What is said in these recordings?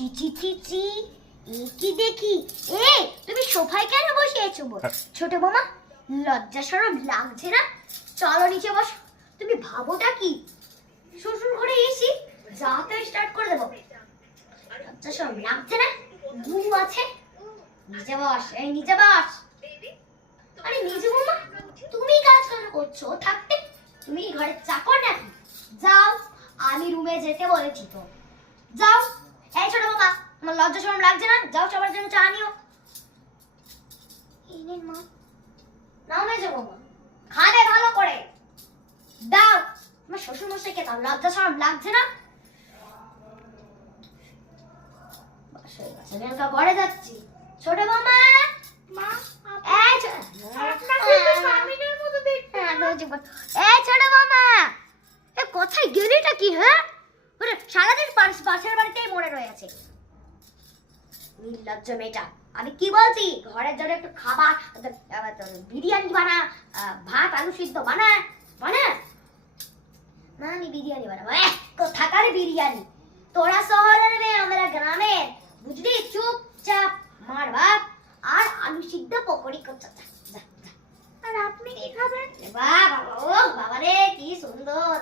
ছি ছি ছি ছি, কি দেখি? তুমি সোফায় কেন বসে আছো? ছোট বৌমা, লজ্জা শরম লাগছে না? চলো নিচে বসো। তুমি ভাবোটা কি? শ্বশুর ঘরে এসি যাতে স্টার্ট করে দেবো। লজ্জা শরম লাগছে না? বউ আছে। নিচে বস, এই নিচে বস। আরে নিচে বৌমা, তুমি কাজ কেন করছো? থাকতে তুমি কি ঘরে চাকর নাকি? যাও, আমি রুমে যেতে বলেছি তো। যাও। এই ছোট বাবা, আমার লজ্জা শরম লাগছে না? যাও সবার জন্য চা নিও। এই নিন মা। নাও মেজো বাবা, খাবে ভালো করে। দাও, আমার শ্বশুর মশাইকে দাও। লজ্জা শরম লাগছে না? বাস হয়ে গেছে, আমি তো ঘরে যাচ্ছি। ছোট বাবা, মা, এই আপনাকে তো স্বামীনের মতো দেখতে। এই ছোট বাবা, এ কোথায় গেলিটা কি? হ্যাঁ, ওরে সারাদিন পাশের বাড়িতেই মরে রয়েছে। নির্লজ্জ মেয়েটা। আমি কি বলছি, ঘরের জন্য একটু খাবার, বিরিয়ানি বানা, ভাত আলু সিদ্ধ বানা বানা। না, আমি বিরিয়ানি বানাবো। কোথাকার বিরিয়ানি? তোরা শহরের মেয়ে, আমরা গ্রামের, বুঝলি? চুপচাপ মার ভাত আর আলু সিদ্ধ পকোড়ি করতে। আর আপনি কি খাবেন? বাবা, ও বাবা রে, কি সুন্দর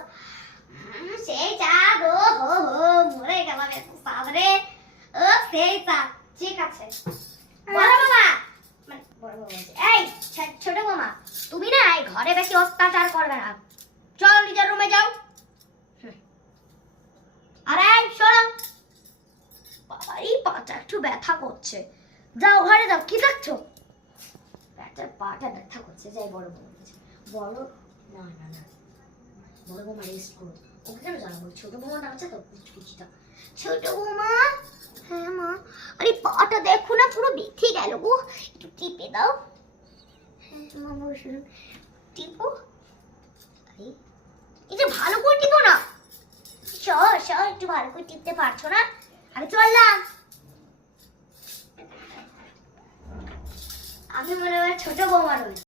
সেই চাঁদ। ও হো হো, মরে গেল সাবরে। ও সেই চাঁদ। ঠিক আছে বড় বাবা, মানে বড় বাবা বলছি। এই ছোট মামা, তুমি না এই ঘরে বেশি অত্যাচার করবে না। চল নিজের রুমে যাও। আরে শোনো বাবা, এই পাটা একটু ব্যথা করছে। যাও ঘরে যাও। কি দেখছো? পাটা ব্যথা করছে। যাই বড় বৌমা বলছে। বড় না না না, বড় বৌমা রেস্ট করো। ওকে কেন জানাবো? ছোট বৌমাটা আছে তো, কুচকুচিটা। ছোট বৌমা। হ্যাঁ মা। আরে পাটা দেখো না, পুরো বেঁধে গেল গো। একটু টিপে দাও। হ্যাঁ মা, বসুন। টিপো। এই যে ভালো করে টিপো না। একটু ভালো করে টিপতে পারছো না? আমি চললাম। আমি মনে হয় ছোট বৌমা রয়েছে।